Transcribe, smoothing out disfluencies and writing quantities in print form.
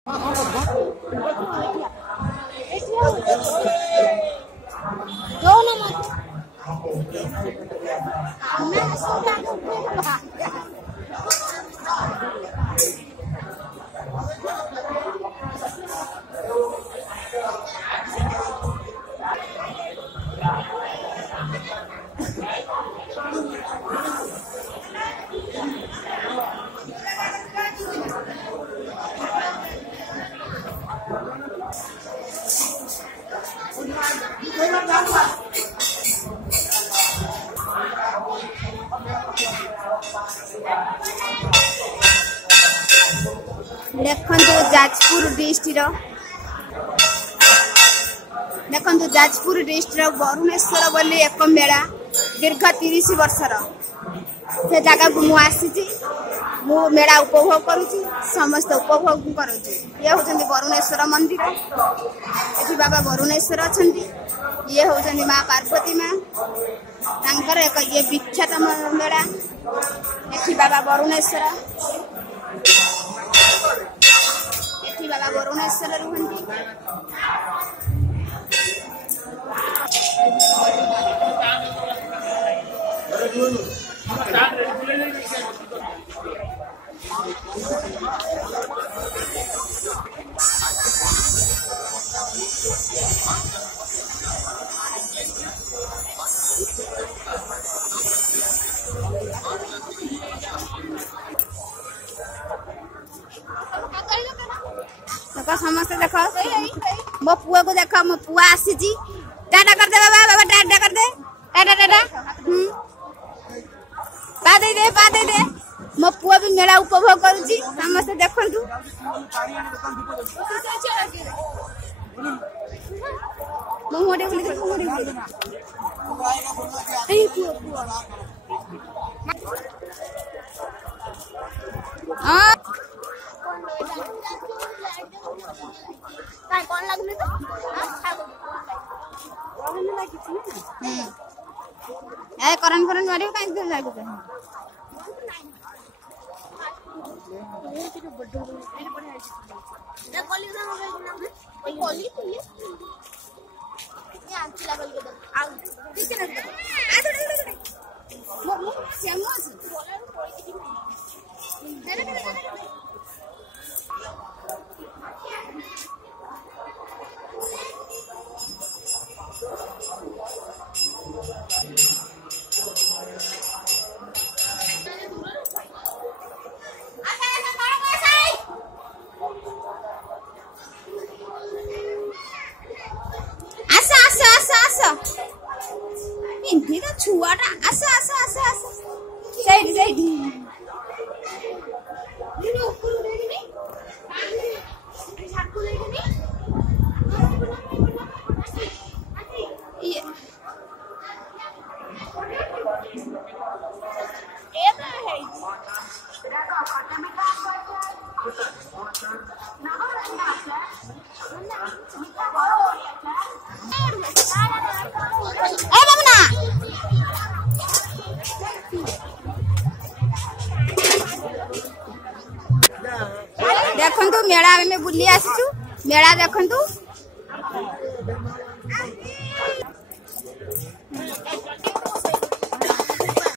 देखंतु जाजपुर डिस्ट्रिक्ट देखंतु जाजपुर डिस्ट्रिक्ट वरुणेश्वर बोली एक मेला दीर्घ 30 वर्षर से जगह को मु आसी मु मेला उपभोग करुची समस्त उपभोग करुची। ये होचंदी वरुणेश्वर मंदिर एठी बाबा वरुणेश्वर अछंती ये होचंदी मां पार्वती मां तांकर एक ये विख्यात मेला एठी बाबा वरुणेश्वर एठी बाबा वरुणेश्वर रुहंती। समस्त देख मो पुआ को देख मो पुआ आसी टाटा कर दे बाबा बाबा टाटा कर दे टाटा टाटा पा दे दे मो पुआ भी मेला उपभोग करुची समस्त देखंतु मो मोडे बोली दे मोडे बोली ए पुआ पुआ हां काय कोन लागले तो कोन लागी छी ए करन करन मारियो काय दिन लागु छ ये कॉली ना होवे ना कॉली तो ये आंटी लागल के आ ठीक है ना आ थोड़े मो श्यामस दे छुआटा आसा आसा आसा आसा साइड साइड ये ऊपर देखनी छाकू देखनी ये ना है देखंतु मेला में बुली आसीचु मेला देखंतु